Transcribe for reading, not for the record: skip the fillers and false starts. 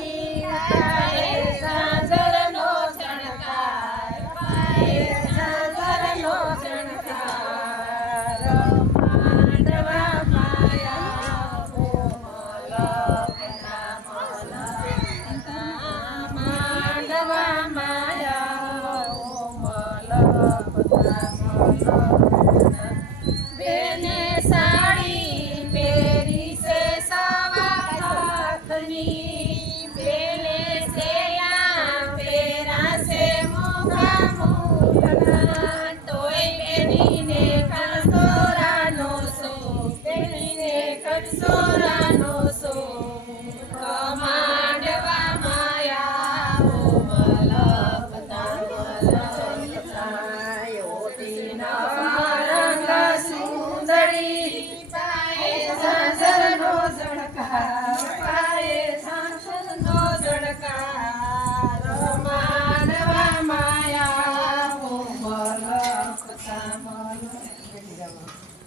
પાયે ઝાંઝરનો ચણકાર, પાયે ઝાંઝરનો ચણકાર. માંડવા માયા કોમલ માંડવા માયા કોમલ બેને સાડી પહેરી છે સવા હાથની, બેને સેયા પહેરા છે મોઘા મૂલના, તોય બેનીને કણસોરાનો શોખ, બેનીને કણસોરાનો શોખ. માંડવા માયા કોમલ સુંદરી, પાયે ઝાંઝરનો ઝણકાર, પાયે ઝાંઝરનો ઝણકાર. માંડવા માયા કોમલ